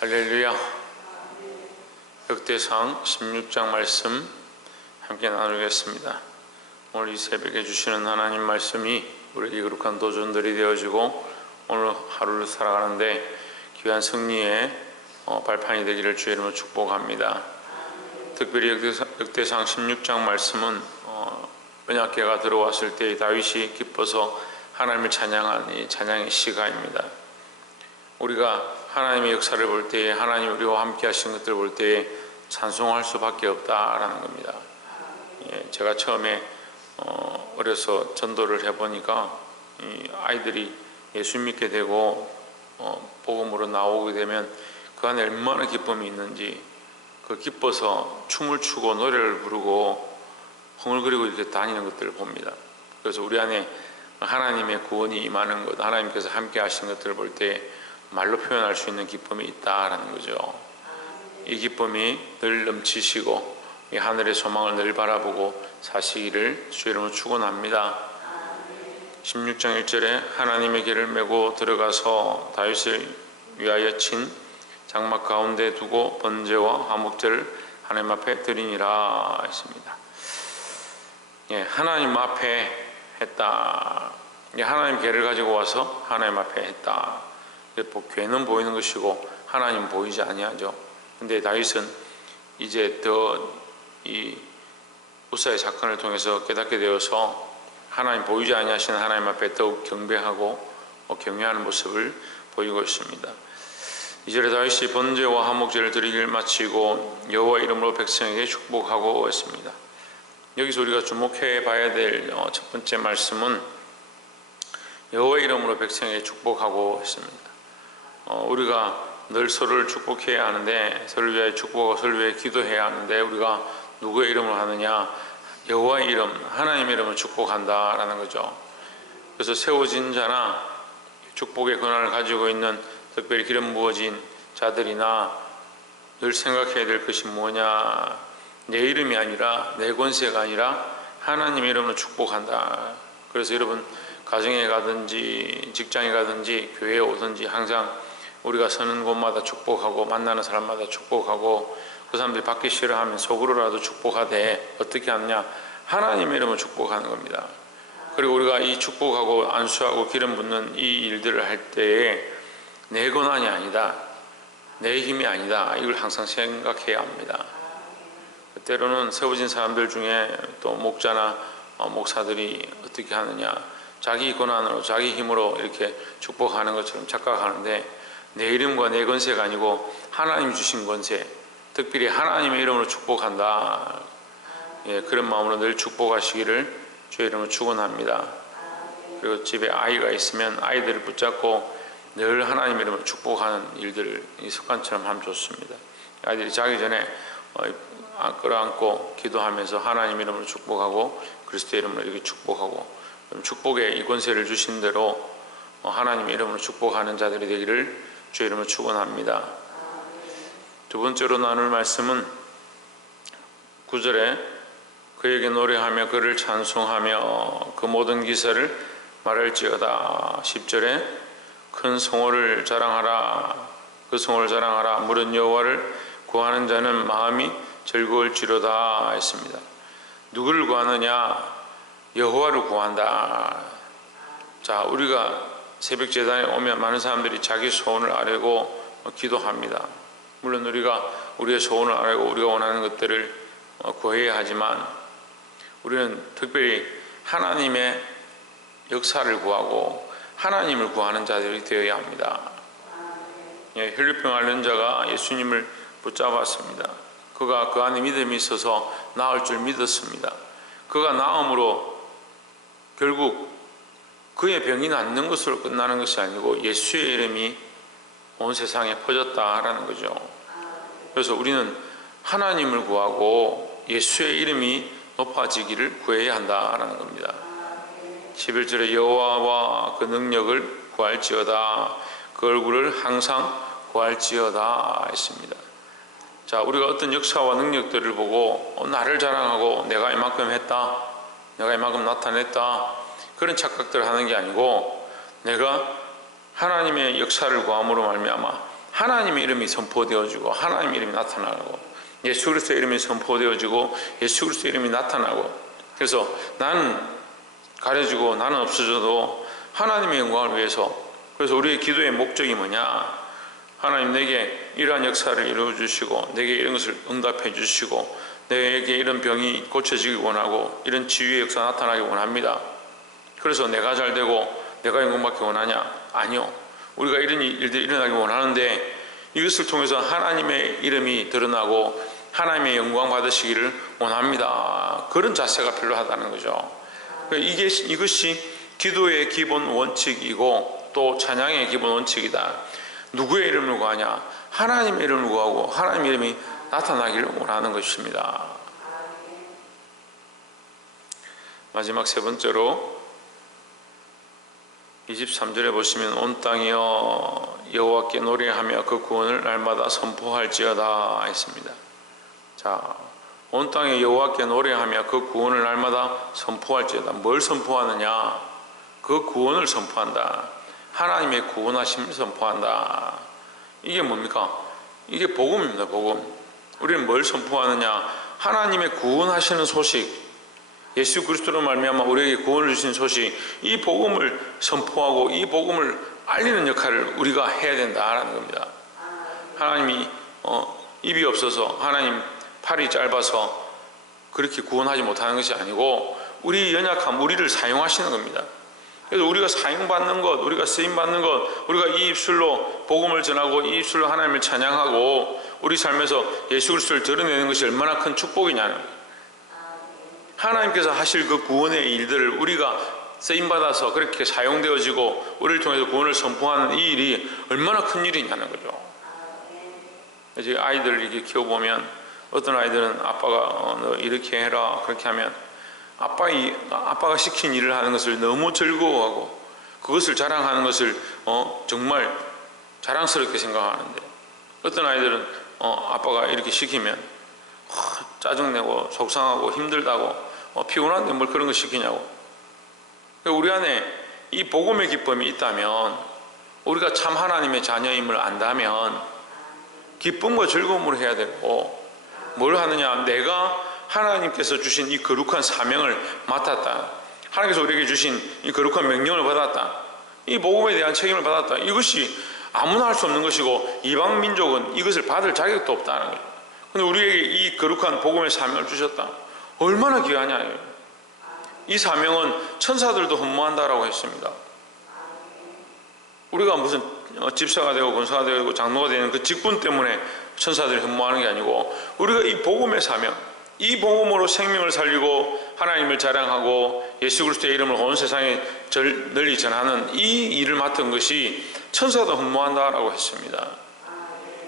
할렐루야. 역대상 16장 말씀 함께 나누겠습니다. 오늘 이 새벽에 주시는 하나님 말씀이 우리에게 거룩한 도전들이 되어지고 오늘 하루를 살아가는데 귀한 승리의 발판이 되기를 주의 이름으로 축복합니다. 특별히 역대상 16장 말씀은 언약궤가 들어왔을 때 다윗이 기뻐서 하나님을 찬양한 이 찬양의 시가입니다. 우리가 하나님의 역사를 볼 때에 하나님 우리와 함께 하신 것들을 볼 때에 찬송할 수밖에 없다라는 겁니다. 제가 처음에 어려서 전도를 해보니까 이 아이들이 예수 믿게 되고 복음으로 나오게 되면 그 안에 얼마나 기쁨이 있는지 그 기뻐서 춤을 추고 노래를 부르고 흥얼거리고 이렇게 다니는 것들을 봅니다. 그래서 우리 안에 하나님의 구원이 임하는 것, 하나님께서 함께 하신 것들을 볼 때 말로 표현할 수 있는 기쁨이 있다라는 거죠. 이 기쁨이 늘 넘치시고 이 하늘의 소망을 늘 바라보고 사시기를 주의 이름으로 축원합니다. 16장 1절에 하나님의 길을 메고 들어가서 다윗을 위하여 친 장막 가운데 두고 번제와 화목제를 하나님 앞에 드리니라 했습니다. 하나님 앞에 했다. 하나님 계를 가지고 와서 하나님 앞에 했다. 괴는 보이는 것이고 하나님 보이지 아니하죠. 근데 다윗은 이제 더 이 우사의 사건을 통해서 깨닫게 되어서 하나님 보이지 아니하시는 하나님 앞에 더욱 경배하고 경외하는 모습을 보이고 있습니다. 이절에 다윗이 번제와 화목제를 드리기를 마치고 여호와 이름으로 백성에게 축복하고 했습니다. 여기서 우리가 주목해 봐야 될 첫 번째 말씀은 여호와 이름으로 백성에게 축복하고 했습니다. 우리가 늘 서로를 축복해야 하는데, 서로를 위하여 축복하고 서로를 위하여 기도해야 하는데, 우리가 누구의 이름으로 하느냐? 여호와의 이름, 하나님의 이름을 축복한다라는 거죠. 그래서 세워진 자나 축복의 권한을 가지고 있는 특별히 기름 부어진 자들이나 늘 생각해야 될 것이 뭐냐? 내 이름이 아니라, 내 권세가 아니라 하나님의 이름으로 축복한다. 그래서 여러분 가정에 가든지 직장에 가든지 교회에 오든지 항상 우리가 서는 곳마다 축복하고 만나는 사람마다 축복하고 그 사람들이 받기 싫어하면 속으로라도 축복하되 어떻게 하느냐? 하나님의 이름으로 축복하는 겁니다. 그리고 우리가 이 축복하고 안수하고 기름 붓는 이 일들을 할 때에 내 권한이 아니다, 내 힘이 아니다, 이걸 항상 생각해야 합니다. 때로는 세워진 사람들 중에 또 목자나 목사들이 어떻게 하느냐? 자기 권한으로 자기 힘으로 이렇게 축복하는 것처럼 착각하는데 내 이름과 내 권세가 아니고 하나님 주신 권세, 특별히 하나님의 이름으로 축복한다. 그런 마음으로 늘 축복하시기를 주의 이름으로 축원합니다. 그리고 집에 아이가 있으면 아이들을 붙잡고 늘 하나님의 이름으로 축복하는 일들을 이 습관처럼 하면 좋습니다. 아이들이 자기 전에 끌어안고 기도하면서 하나님의 이름으로 축복하고 그리스도의 이름으로 이렇게 축복하고 축복의 이 권세를 주신 대로 하나님의 이름으로 축복하는 자들이 되기를 주의 이름으로 축원합니다. 두 번째로 나눌 말씀은 9절에 그에게 노래하며 그를 찬송하며 그 모든 기사를 말할지어다. 10절에 큰 성호를 자랑하라. 그 성호를 자랑하라. 무릇 여호와를 구하는 자는 마음이 즐거울지로다 했습니다. 누구를 구하느냐? 여호와를 구한다. 자, 우리가 새벽 제단에 오면 많은 사람들이 자기 소원을 아뢰고 기도합니다. 물론 우리가 우리의 소원을 아뢰고 우리가 원하는 것들을 구해야 하지만 우리는 특별히 하나님의 역사를 구하고 하나님을 구하는 자들이 되어야 합니다. 혈류병 앓는 자가 예수님을 붙잡았습니다. 그가 그 안에 믿음이 있어서 나을 줄 믿었습니다. 그가 나음으로 결국 그의 병이 낫는 것으로 끝나는 것이 아니고 예수의 이름이 온 세상에 퍼졌다라는 거죠. 그래서 우리는 하나님을 구하고 예수의 이름이 높아지기를 구해야 한다라는 겁니다. 11절에 여호와와 그 능력을 구할지어다. 그 얼굴을 항상 구할지어다 했습니다. 자, 우리가 어떤 역사와 능력들을 보고 나를 자랑하고 내가 이만큼 했다, 내가 이만큼 나타냈다, 그런 착각들을 하는 게 아니고 내가 하나님의 역사를 구함으로 말미암아 하나님의 이름이 선포되어지고 하나님의 이름이 나타나고 예수 그리스도의 이름이 선포되어지고 예수 그리스도의 이름이 나타나고, 그래서 나는 가려지고 나는 없어져도 하나님의 영광을 위해서, 그래서 우리의 기도의 목적이 뭐냐? 하나님, 내게 이러한 역사를 이루어 주시고 내게 이런 것을 응답해 주시고 내게 이런 병이 고쳐지기 원하고 이런 치유의 역사 나타나기 원합니다. 그래서 내가 잘 되고 내가 영광받기 원하냐? 아니요. 우리가 이런 일들이 일어나기 원하는데 이것을 통해서 하나님의 이름이 드러나고 하나님의 영광 받으시기를 원합니다. 그런 자세가 필요하다는 거죠. 이것이 기도의 기본 원칙이고 또 찬양의 기본 원칙이다. 누구의 이름을 구하냐? 하나님의 이름을 구하고 하나님의 이름이 나타나기를 원하는 것입니다. 마지막 세 번째로 23절에 보시면 온 땅이여 여호와께 노래하며 그 구원을 날마다 선포할지어다 했습니다. 자, 온 땅에 여호와께 노래하며 그 구원을 날마다 선포할지어다. 뭘 선포하느냐? 그 구원을 선포한다. 하나님의 구원하심을 선포한다. 이게 뭡니까? 이게 복음입니다. 복음. 우리는 뭘 선포하느냐? 하나님의 구원하시는 소식, 예수 그리스도로 말미암아 우리에게 구원을 주신 소식, 이 복음을 선포하고 이 복음을 알리는 역할을 우리가 해야 된다라는 겁니다. 하나님이 입이 없어서, 하나님 팔이 짧아서 그렇게 구원하지 못하는 것이 아니고 우리 연약함, 우리를 사용하시는 겁니다. 그래서 우리가 사용받는 것, 우리가 쓰임받는 것, 우리가 이 입술로 복음을 전하고 이 입술로 하나님을 찬양하고 우리 삶에서 예수 그리스도를 드러내는 것이 얼마나 큰 축복이냐는 거예요. 하나님께서 하실 그 구원의 일들을 우리가 쓰임받아서 그렇게 사용되어지고 우리를 통해서 구원을 선포하는 이 일이 얼마나 큰 일이냐는 거죠. 이제 아이들을 이렇게 키워보면 어떤 아이들은 아빠가 너 이렇게 해라 그렇게 하면 아빠가 시킨 일을 하는 것을 너무 즐거워하고 그것을 자랑하는 것을 정말 자랑스럽게 생각하는데, 어떤 아이들은 아빠가 이렇게 시키면 짜증내고 속상하고 힘들다고 피곤한데 뭘 그런 거 시키냐고. 우리 안에 이 복음의 기쁨이 있다면, 우리가 참 하나님의 자녀임을 안다면 기쁨과 즐거움으로 해야 되고, 뭘 하느냐? 내가 하나님께서 주신 이 거룩한 사명을 맡았다. 하나님께서 우리에게 주신 이 거룩한 명령을 받았다. 이 복음에 대한 책임을 받았다. 이것이 아무나 할 수 없는 것이고 이방 민족은 이것을 받을 자격도 없다는 거예요. 근데 우리에게 이 거룩한 복음의 사명을 주셨다. 얼마나 귀하냐. 이 사명은 천사들도 흠모한다라고 했습니다. 우리가 무슨 집사가 되고 권사가 되고 장로가 되는 그 직분 때문에 천사들이 흠모하는 게 아니고, 우리가 이 복음의 사명, 이 복음으로 생명을 살리고 하나님을 자랑하고 예수 그리스도의 이름을 온 세상에 널리 전하는 이 일을 맡은 것이 천사도 흠모한다라고 했습니다.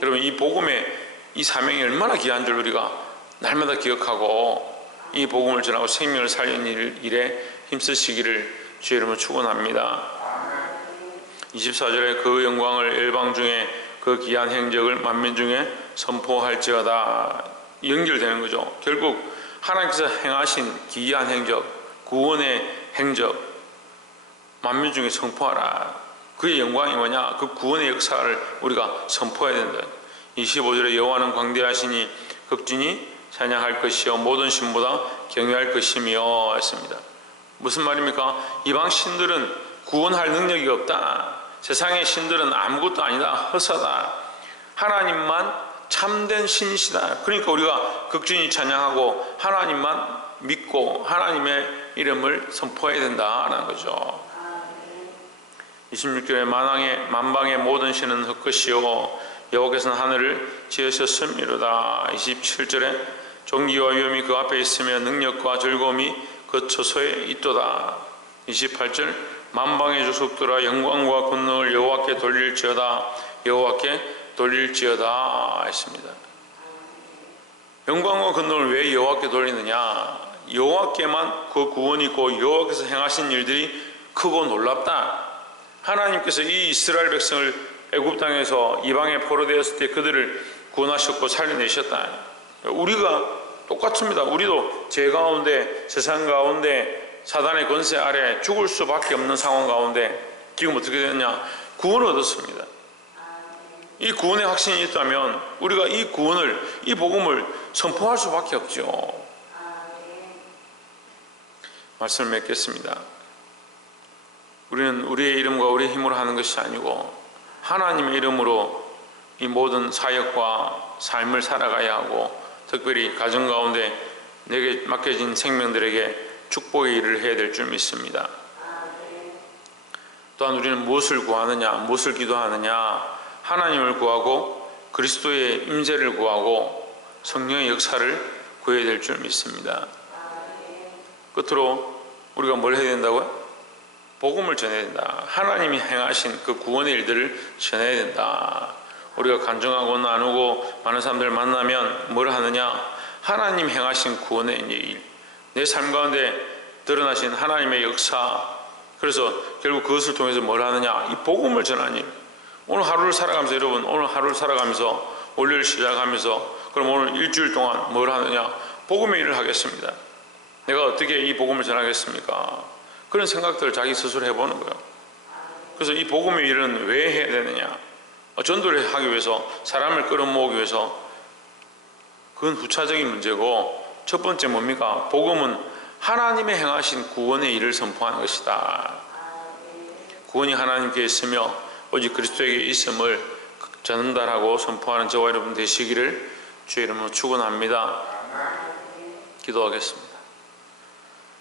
여러분, 이 복음의 이 사명이 얼마나 귀한 줄 우리가 날마다 기억하고 이 복음을 전하고 생명을 살리는 일에 힘쓰시기를 주의 이름으로 축원합니다. 24절에 그 영광을 열방 중에 그 귀한 행적을 만민 중에 선포할지어다. 연결되는 거죠. 결국 하나님께서 행하신 기이한 행적, 구원의 행적, 만민 중에 선포하라. 그의 영광이 뭐냐? 그 구원의 역사를 우리가 선포해야 된다. 25절에 여호와는 광대하시니 극진히 찬양할 것이요 모든 신보다 경외할 것이며 했습니다. 무슨 말입니까? 이방 신들은 구원할 능력이 없다. 세상의 신들은 아무것도 아니다. 헛사다. 하나님만 참된 신이시다. 그러니까 우리가 극진히 찬양하고 하나님만 믿고 하나님의 이름을 선포해야 된다는 거죠. 26절에 만방의 모든 신은 헛것이요 여호와께서는 하늘을 지으셨음이로다. 27절에 존귀와 위엄이 그 앞에 있으며 능력과 즐거움이 그 처소에 있도다. 28절 만방의 족속들아 영광과 권능을 여호와께 돌릴지어다. 여호와께 돌릴지어다 했습니다. 영광과 권능을 왜 여호와께 돌리느냐? 여호와께만 그 구원이 있고 여호와께서 행하신 일들이 크고 놀랍다. 하나님께서 이 이스라엘 백성을 애굽 땅에서 이방에 포로되었을 때 그들을 구원하셨고 살려내셨다. 우리가 똑같습니다. 우리도 죄 가운데, 세상 가운데, 사단의 권세 아래 죽을 수밖에 없는 상황 가운데 지금 어떻게 됐냐? 구원을 얻었습니다. 이 구원의 확신이 있다면 우리가 이 구원을, 이 복음을 선포할 수밖에 없죠. 말씀을 맺겠습니다. 우리는 우리의 이름과 우리의 힘으로 하는 것이 아니고 하나님의 이름으로 이 모든 사역과 삶을 살아가야 하고, 특별히 가정 가운데 내게 맡겨진 생명들에게 축복의 일을 해야 될 줄 믿습니다. 또한 우리는 무엇을 구하느냐, 무엇을 기도하느냐, 하나님을 구하고 그리스도의 임재를 구하고 성령의 역사를 구해야 될 줄 믿습니다. 끝으로 우리가 뭘 해야 된다고요? 복음을 전해야 된다. 하나님이 행하신 그 구원의 일들을 전해야 된다. 우리가 간증하고 나누고 많은 사람들 만나면 뭘 하느냐? 하나님 행하신 구원의 일, 내 삶 가운데 드러나신 하나님의 역사, 그래서 결국 그것을 통해서 뭘 하느냐? 이 복음을 전하는 일. 오늘 하루를 살아가면서, 여러분 오늘 하루를 살아가면서, 월요일 시작하면서 그럼 오늘 일주일 동안 뭘 하느냐? 복음의 일을 하겠습니다. 내가 어떻게 이 복음을 전하겠습니까? 그런 생각들을 자기 스스로 해보는 거예요. 그래서 이 복음의 일은 왜 해야 되느냐? 전도를 하기 위해서, 사람을 끌어모으기 위해서, 그건 후차적인 문제고, 첫 번째 뭡니까? 복음은 하나님의 행하신 구원의 일을 선포하는 것이다. 구원이 하나님께 있으며 오직 그리스도에게 있음을 전달하고 선포하는 저와 여러분 되시기를 주의 이름으로 축원합니다. 기도하겠습니다.